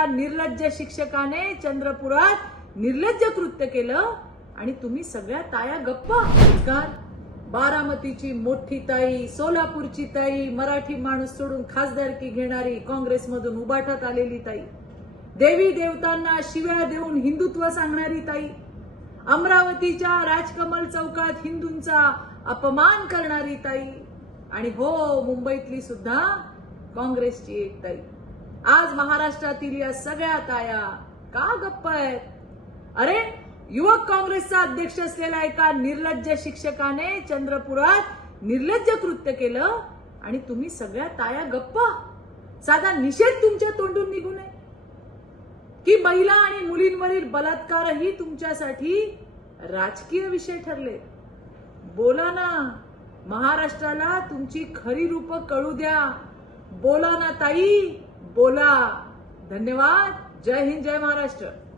एका निर्लज्ज शिक्षकाने चंद्रपुरात निर्लज्ज कृत्य केलं आणि तुम्ही सगळ्या ताया गप्पा. बारामतीची मोठी ताई सोलापूरची ताई मराठी माणूस सोडून खासदारकी घेणारी काँग्रेसमधून उबाठात आलेली ताई. देवी देवतांना शिव्या देऊन हिंदुत्व सांगणारी ताई. अमरावतीच्या राजकमल चौकात हिंदूंचा अपमान करणारी ताई. आणि हो मुंबईतली सुद्धा काँग्रेसची एक ताई. आज महाराष्ट्रातील या सगळ्या ताया का गप्प आहेत? अरे युवक काँग्रेसचा अध्यक्ष असलेल्या एका निर्लज्ज शिक्षकाने चंद्रपुरात निर्लज्ज कृत्य केलं आणि तुम्ही सगळ्या ताया गप्प? साधा निषेध तुमच्या तोंडून निघू नये. की महिला आणि मुलींवरील बलात्कारही तुमच्यासाठी राजकीय विषय ठरले. बोला ना महाराष्ट्राला तुमची खरी रूप कळू द्या. बोला ना ताई. बोला. धन्यवाद. जय हिंद जय महाराष्ट्र.